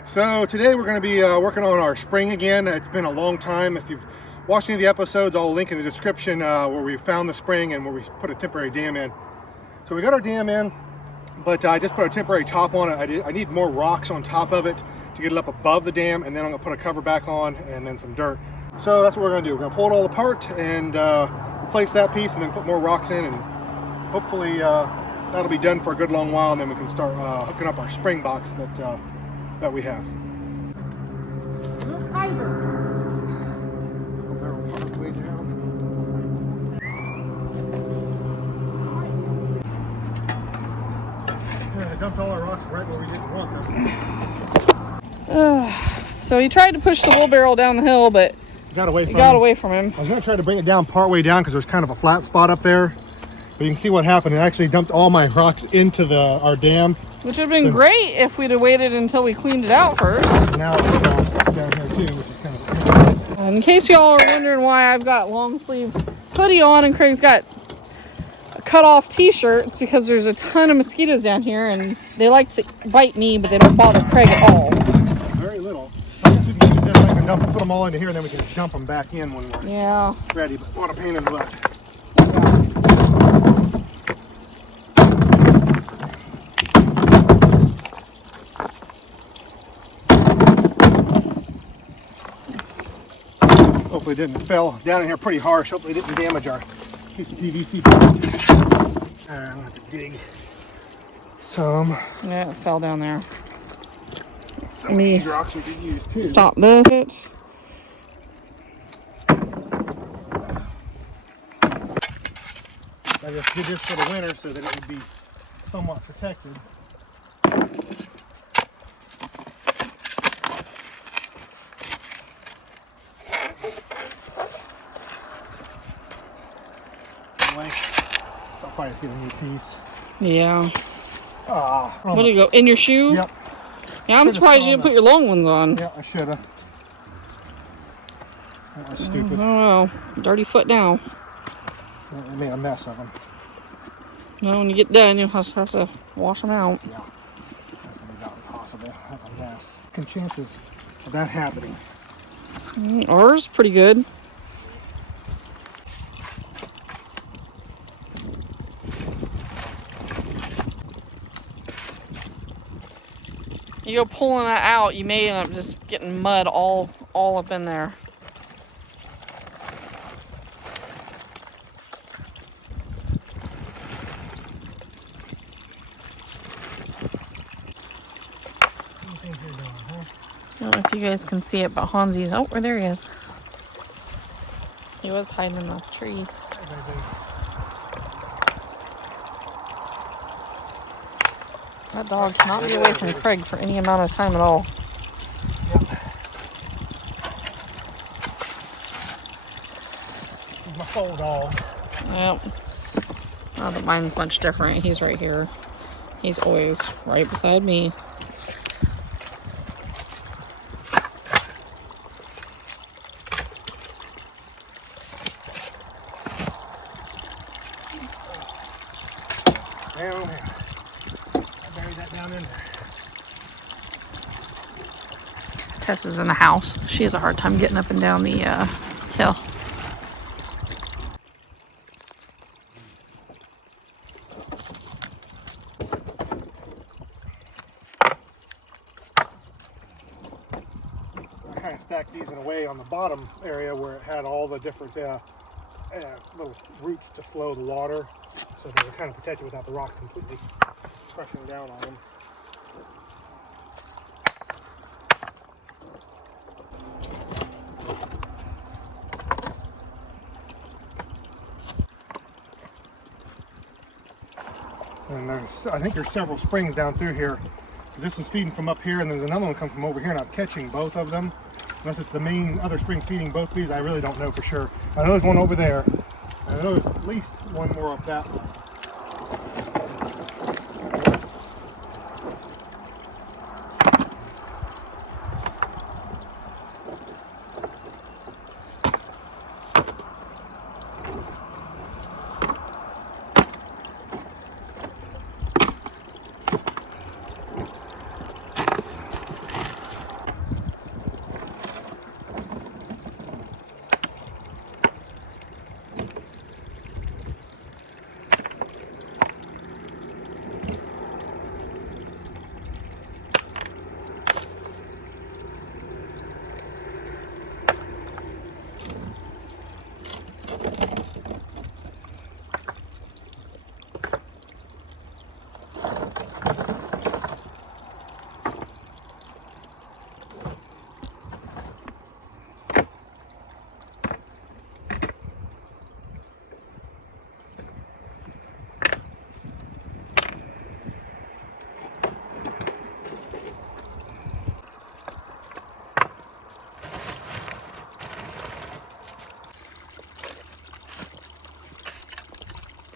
Alright, so today we're going to be working on our spring again. It's been a long time. If you've watched any of the episodes, I'll link in the description where we found the spring and where we put a temporary dam in. So we got our dam in, but I just put a temporary top on it. I need more rocks on top of it to get it up above the dam, and then I'm going to put a cover back on and then some dirt. So that's what we're going to do. We're going to pull it all apart and replace that piece and then put more rocks in, and hopefully that'll be done for a good long while, and then we can start hooking up our spring box that we have. Barrel partway down. Yeah, I dumped all our rocks right where we didn't want them. So he tried to push the wheelbarrow down the hill, but It got away from him. I was going to try to bring it down part way down because there's kind of a flat spot up there. But you can see what happened. It actually dumped all my rocks into our dam. Which would have been great if we'd have waited until we cleaned it out first. Now it's down here too, which is kind of a In case y'all are wondering why I've got long sleeve hoodie on and Craig's got a cut off t-shirt, it's because there's a ton of mosquitoes down here and they like to bite me, but they don't bother Craig at all. Very little. I guess we can use this, I can put them all into here and then we can dump them back in when we're ready. But what a pain in the butt. Hopefully it didn't. It fell down in here pretty harsh. Hopefully it didn't damage our piece of PVC. I'm gonna have to dig some. Yeah, it fell down there. Some of these rocks we could use too. Stop this. I just did this for the winter so that it would be somewhat protected. So I'll probably just get a new piece. Yeah. What do you go? In your shoe? Yep. Yeah, I'm surprised you didn't put your long ones on. Yeah, I should have. That was stupid. Oh well. Dirty foot now. I made a mess of them. Well, when you get done, you'll just have to wash them out. Yeah. That's going to be about impossible. That's a mess. Good chances of that happening. Ours pretty good. You go pulling that out, you may end up just getting mud all up in there. I don't know if you guys can see it, but Hansi's, oh, there he is. He was hiding in the tree. That dog should not be away from Craig for any amount of time at all. Yep. He's my soul dog. Yep. Oh, but mine's much different. He's right here. He's always right beside me. Down there. I buried that down in there. Tess is in the house. She has a hard time getting up and down the hill. I kind of stacked these in a way on the bottom area where it had all the different little roots to flow the water, so they were kind of protected without the rock completely crushing down on them. And I think there's several springs down through here, because this one's feeding from up here and there's another one coming from over here, and I'm catching both of them. Unless it's the main other spring feeding both of these, I really don't know for sure. I know there's one over there, and I know there's at least one more up that way.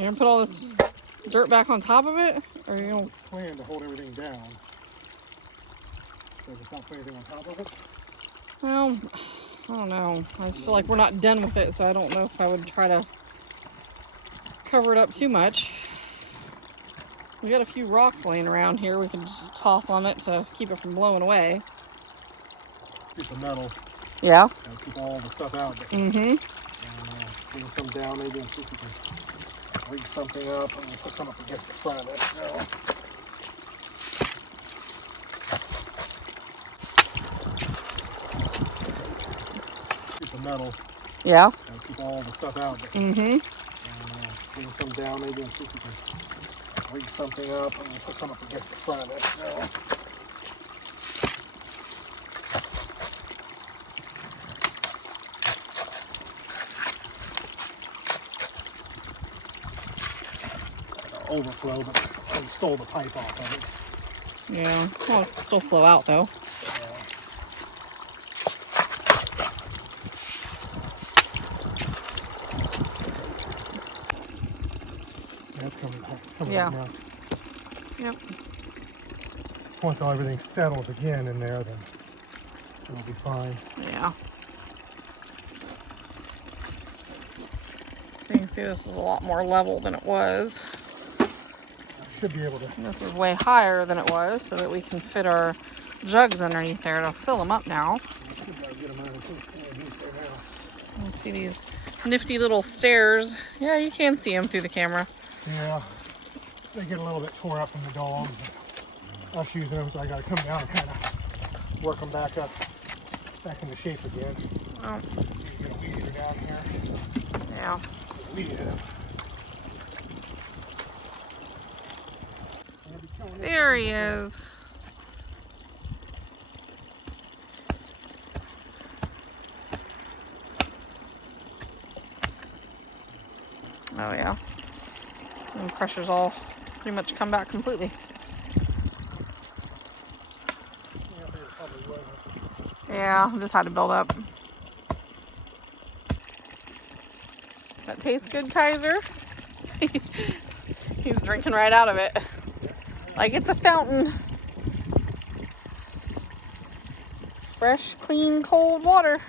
You're gonna put all this dirt back on top of it? Or are you gonna plan to hold everything down? So just not put anything on top of it? Well, I don't know. I just feel like we're not done with it, so I don't know if I would try to cover it up too much. We got a few rocks laying around here we can just toss on it to keep it from blowing away. Piece of metal. Yeah. Keep all the stuff out. Mm-hmm. Bring some down maybe and see if we can rig something up. I'm going to put some up against the front of it. So. Piece of metal. Yeah. Keep all the stuff out. Mm-hmm. Bring some down maybe and see if we can rig something up. I'm going to put some up against the front of it. So. Overflow, but I stole the pipe off of it. Yeah. Well, it'll still flow out though. Yeah, it's coming back. It's coming Yeah. back now. Yep. Once all everything settles again in there, then it'll be fine. Yeah. So you can see this is a lot more level than it was. Should be able to. And this is way higher than it was, so that we can fit our jugs underneath there to fill them up now. You see these nifty little stairs. Yeah, you can see them through the camera. Yeah, they get a little bit tore up from the dogs. Us using them, so I got to come down and kind of work them back up, back into shape again. Oh. Get a weed eater down here. Yeah. Weed eater. There he is. Oh yeah. And the pressure's all pretty much come back completely. Yeah, just had to build up. That tastes good, Kaiser. He's drinking right out of it. Like it's a fountain. Fresh, clean, cold water.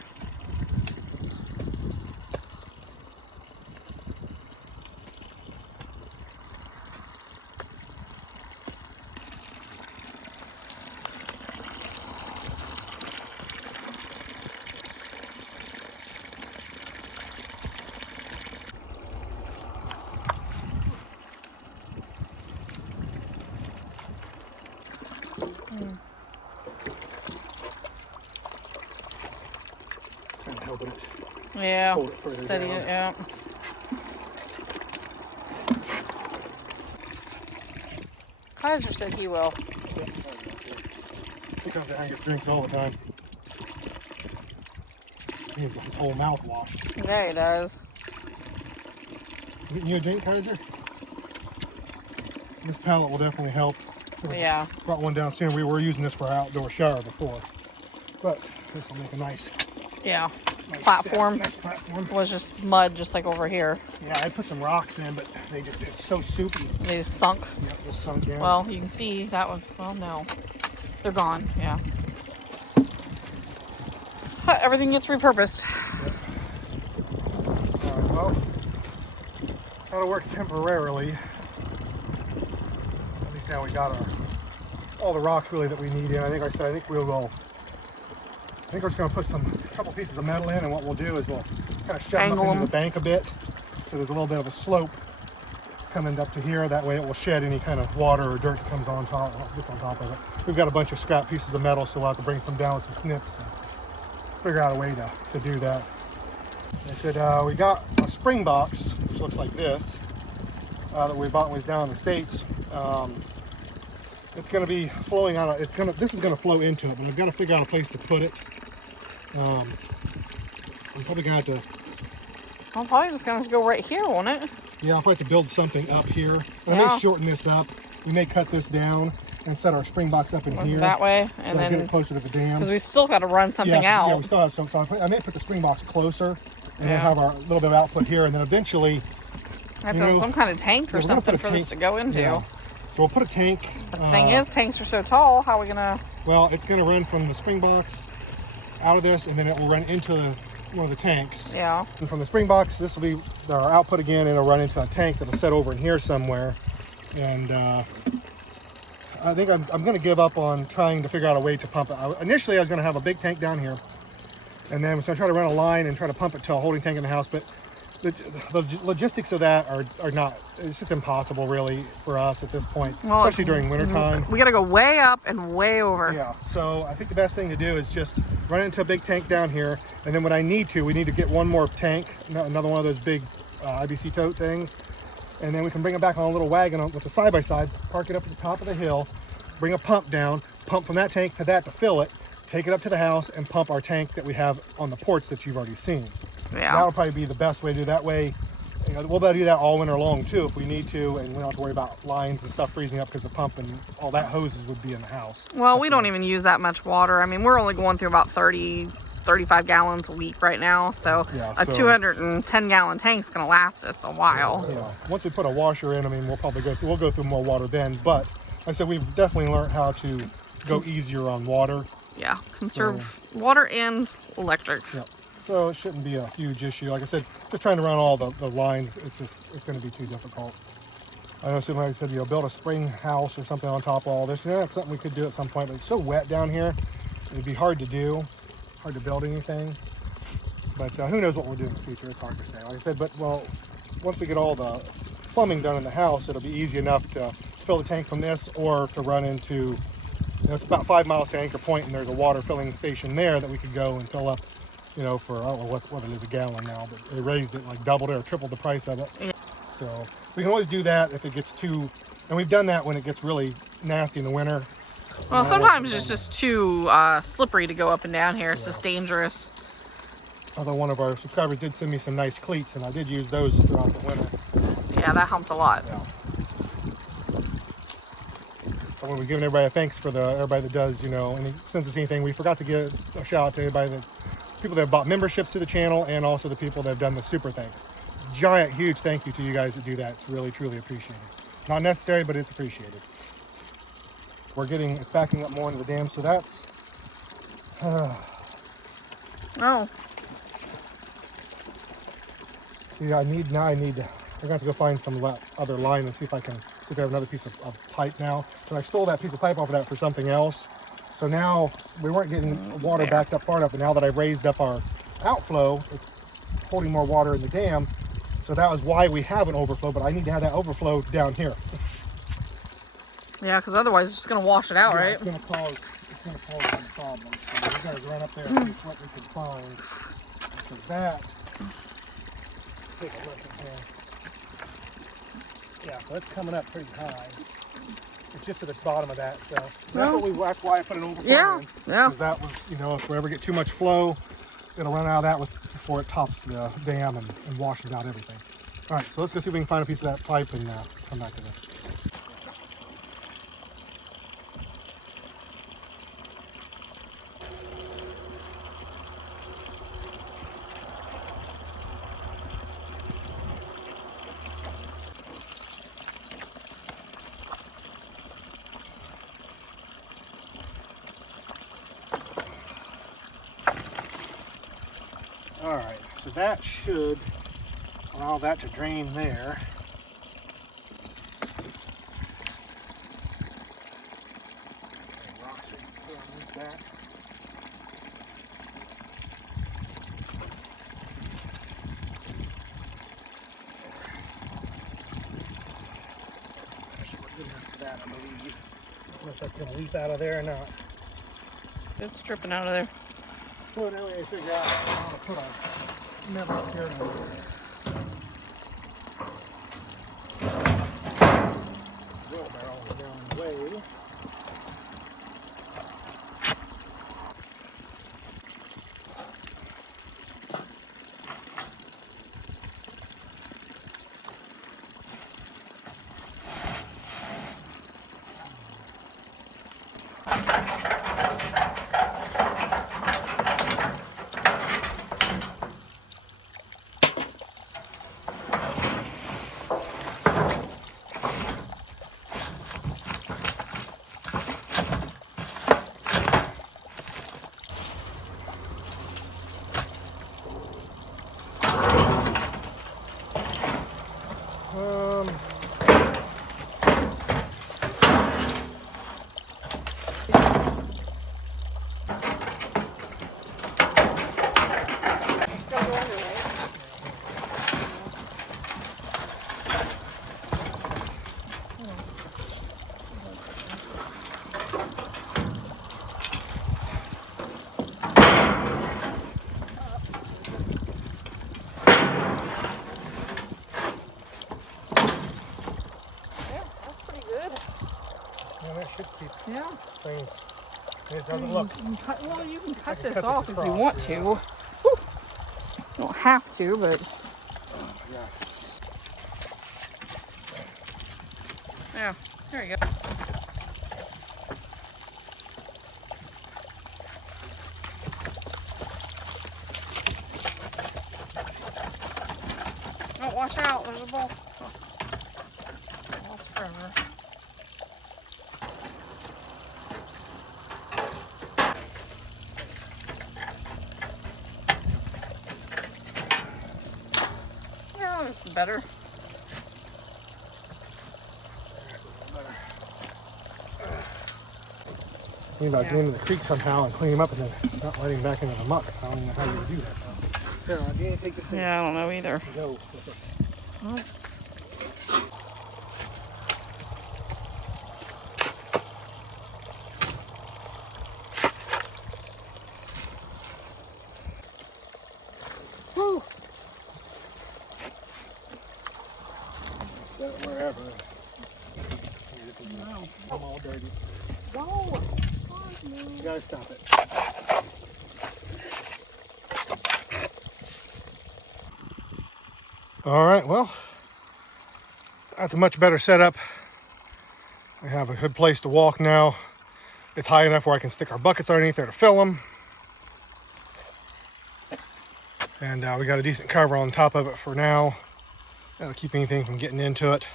Kind of helping it. Yeah, Hold it further steady down. it, yeah. Kaiser said he will. He comes down and gets drinks all the time. He has his whole mouth washed. Yeah, he does. Getting you a drink, Kaiser? This pallet will definitely help. Yeah. Brought one down soon. We were using this for our outdoor shower before. But this will make a nice Platform. Nice platform. Was just mud, just like over here. Yeah, I put some rocks in, but it's so soupy. They just sunk. Yep, just sunk in. Well, you can see that one. Well, no. They're gone, yeah. Everything gets repurposed. Yep. All right, well, that'll work temporarily. At least now we got all the rocks really that we need in. I think we're just going to put a couple pieces of metal in, and what we'll do is we'll kind of shove them Angle up into them. the bank a bit, so there's a little bit of a slope coming up to here. That way it will shed any kind of water or dirt that comes on top of it. We've got a bunch of scrap pieces of metal, so we'll have to bring some down with some snips and figure out a way to do that. They said we got a spring box, which looks like this, that we bought when we was down in the States. It's going to be flowing out. This is going to flow into it, but I've got to figure out a place to put it. I'm probably going to have to. I'm probably just going to go right here, won't it? Yeah, I'll probably have to build something up here. I Yeah. may shorten this up. We may cut this down and set our spring box up in here. That way, and Get then it closer to the dam. because we still got to run something out. Yeah, we still have some. So I may put the spring box closer, and then Yeah. have our little bit of output here, and then eventually That's some kind of tank or something for this to go into. Yeah. So we'll put a tank. The thing is, tanks are so tall. How are we gonna? Well, it's gonna run from the spring box out of this, and then it will run into one of the tanks. Yeah. And from the spring box, this will be our output again, and it'll run into a tank that'll set over in here somewhere. And I think I'm going to give up on trying to figure out a way to pump it. Initially, I was going to have a big tank down here, and then I was going to try to run a line and try to pump it to a holding tank in the house. But the logistics of that are not, it's just impossible really for us at this point, especially during winter time. We got to go way up and way over. Yeah, so I think the best thing to do is just run into a big tank down here, and then when I need to, we need to get one more tank, another one of those big IBC tote things, and then we can bring it back on a little wagon with a side-by-side, park it up at the top of the hill, bring a pump down, pump from that tank to that to fill it, take it up to the house, and pump our tank that we have on the porch that you've already seen. Yeah. That'll probably be the best way to do that way. You know, we'll be able to do that all winter long too if we need to, and we don't have to worry about lines and stuff freezing up because the pump and all that hoses would be in the house. Well, we don't even use that much water. I mean, we're only going through about 35 gallons a week right now, so yeah, a 210 gallon tank's gonna last us a while. Yeah. Once we put a washer in, I mean, we'll go through more water then, but like I said, we've definitely learned how to go easier on water. Yeah, conserve water and electric. Yeah. So it shouldn't be a huge issue. Like I said, just trying to run all the lines, it's going to be too difficult. I know somebody like said, build a spring house or something on top of all this. That's something we could do at some point, but it's so wet down here, it'd be hard to do, hard to build anything. But who knows what we'll do in the future, it's hard to say. Like I said, but well, once we get all the plumbing done in the house, it'll be easy enough to fill the tank from this or to run into, it's about 5 miles to Anchor Point, and there's a water filling station there that we could go and fill up, for, I don't know what it is a gallon now, but they raised it, like doubled it or tripled the price of it. Yeah. So we can always do that if it gets too, and we've done that when it gets really nasty in the winter. Well, sometimes it's just too slippery to go up and down here. It's just dangerous. Although one of our subscribers did send me some nice cleats, and I did use those throughout the winter. Yeah, that helped a lot. Yeah. I want to give everybody a thanks for everybody that does, and sends us anything. We forgot to give a shout out to everybody that's people that have bought memberships to the channel, and also the people that have done the super thanks. Giant, huge thank you to you guys that do that. It's really, truly appreciated. Not necessary, but it's appreciated. It's backing up more into the dam, so that's. Oh. See, I need. We're going to have to go find some other line and see if I have another piece of pipe now. So I stole that piece of pipe off of that for something else. So now we weren't getting water backed up far enough, but now that I've raised up our outflow, it's holding more water in the dam. So that was why we have an overflow, but I need to have that overflow down here. Yeah, because otherwise it's just going to wash it out, right? It's going to cause some problems. So we got to run up there and see what we can find. Because that, take a look at here. Yeah, so it's coming up pretty high. It's just to the bottom of that, so that's why I put an overflow in. Yeah. Because that was, if we ever get too much flow, it'll run out of that before it tops the dam and washes out everything. All right, so let's go see if we can find a piece of that pipe and come back to this. All right, so that should allow that to drain there. I don't know if that's going to leak out of there or not. It's dripping out of there. So now we need to figure out how to put our metal up here. Wheelbarrow down the way. should keep Yeah. things. It doesn't look. You can cut can this cut off this if you across, want yeah. to. Whew. You don't have to, but Yeah. yeah. There you go. Oh, watch out! There's a ball. Oh. Lost forever. Yeah, this is better. Thinking about getting into the creek somehow and cleaning them up and then not letting them back into the muck. I don't even know how you would do that. Here, I'm going to take this thing. Yeah, I don't know either. Go with it. Well, Woo! Set it wherever. no. I'm all dirty. Go. You gotta stop it. All right, well, that's a much better setup. We have a good place to walk now. It's high enough where I can stick our buckets underneath there to fill them. And we got a decent cover on top of it for now. That'll keep anything from getting into it.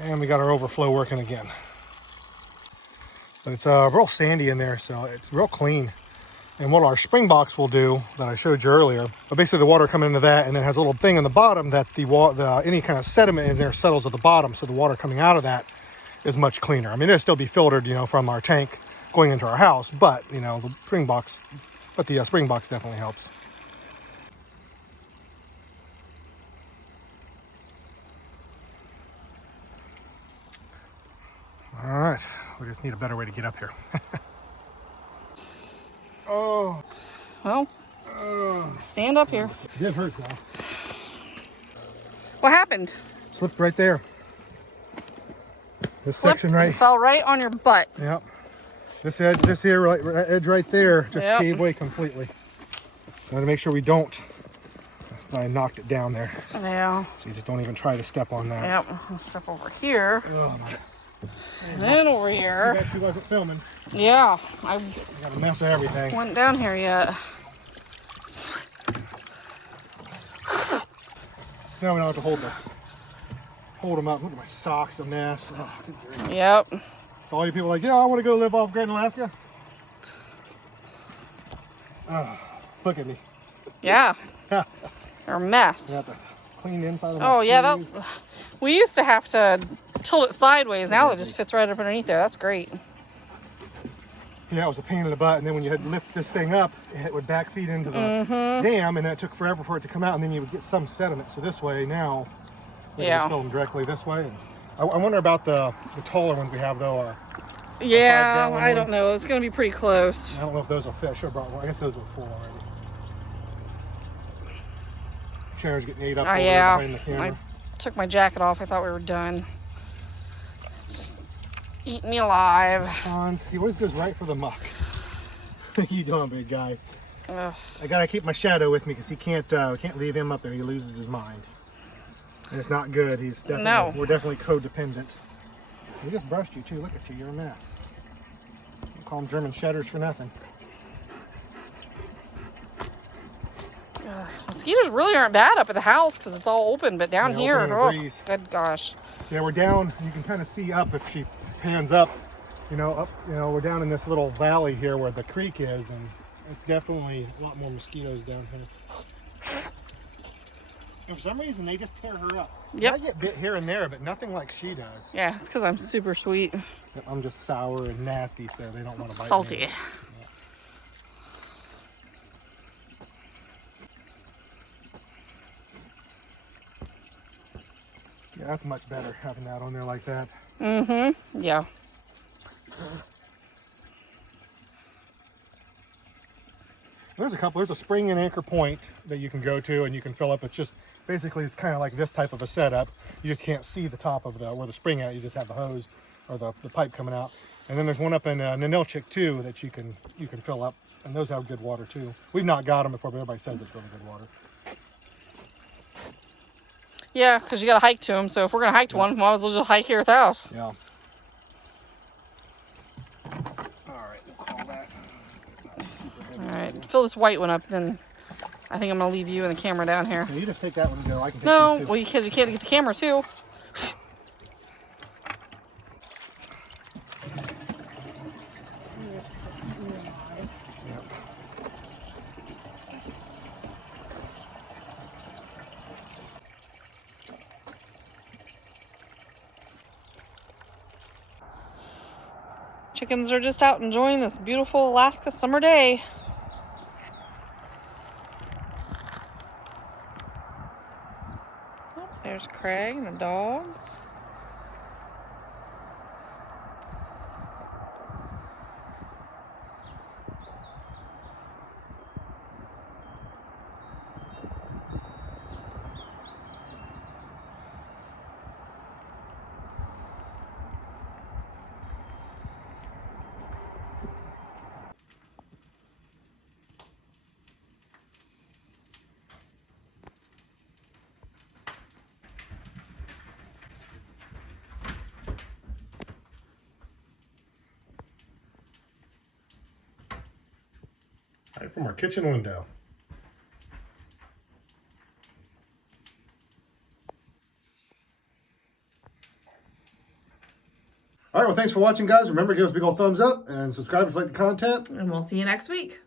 And we got our overflow working again. But it's real sandy in there, so it's real clean. And what our spring box will do, that I showed you earlier, but basically the water coming into that, and then it has a little thing on the bottom that the any kind of sediment in there settles at the bottom, so the water coming out of that is much cleaner. I mean, it'll still be filtered, you know, from our tank going into our house, but you know, the spring box definitely helps. All right, we just need a better way to get up here. Oh. Well, stand up here. It did hurt though. What happened? Slipped right there. This Slipped section right. and fell right on your butt. Yep. This edge, this here, edge right there, just Yep. caved away completely. Got to make sure we don't. I knocked it down there. Yeah. So you just don't even try to step on that. Yep. I'll step over here. Oh my. And then over I here. bet she wasn't filming. Yeah. I Got a mess of everything. wasn't down here yet. Now we don't have to hold them up. Look at my socks, a mess. Oh, good grief. Yep. So all you people are like, yeah, I want to go live off grid in Alaska. Oh, look at me. Yeah. They're a mess. I have to clean the inside of my Oh yeah, shoes. we used to have to tilt it sideways. Now it just fits right up underneath there. That's great. Yeah, it was a pain in the butt, and then when you had to lift this thing up, it would back feed into the dam, and then it took forever for it to come out, and then you would get some sediment. So this way now, we can just fill them directly this way. And I wonder about the taller ones we have though. Yeah, 5-gallon I don't ones. know. It's gonna be pretty close. I don't know if those will fit. I should have brought one. I guess those were full already. Chandra's getting ate up over Yeah. behind the camera. I took my jacket off. I thought we were done. It's just eating me alive. Hans, he always goes right for the muck. You doing, big guy? Ugh. I gotta keep my shadow with me because he can't leave him up there. He loses his mind, and it's not good. He's definitely we're definitely codependent. We just brushed you too. Look at you. You're a mess. You call them German shedders for nothing. Mosquitoes really aren't bad up at the house because it's all open, but down Yeah, here, open air oh, breeze. good gosh. Yeah, we're down. You can kind of see up if she pans up. We're down in this little valley here where the creek is, and it's definitely a lot more mosquitoes down here. And for some reason, they just tear her up. Yep. I get bit here and there, but nothing like she does. Yeah, it's because I'm super sweet. I'm just sour and nasty, so they don't want to bite Salty. me. Yeah, that's much better having that on there like that. Mm-hmm. Yeah. There's a spring and anchor point that you can go to and you can fill up. It's just basically it's kind of like this type of a setup. You just can't see the top of where the spring at. You just have the hose or the pipe coming out. And then there's one up in Ninilchik too that you can fill up, and those have good water too. We've not got them before, but everybody says it's really good water. Yeah, because you got to hike to them. So if we're gonna hike to one, might as well just hike here at the house. Yeah. All right, we'll call that. All right, fill this white one up, then I think I'm gonna leave you and the camera down here. Yeah, you just take that one and go. I can take No, these too. well, because you can't get the camera too. Chickens are just out enjoying this beautiful Alaska summer day. Oh, there's Craig and the dogs. Right from our kitchen window. All right, well, thanks for watching, guys. Remember, give us a big old thumbs up and subscribe if you like the content. And we'll see you next week.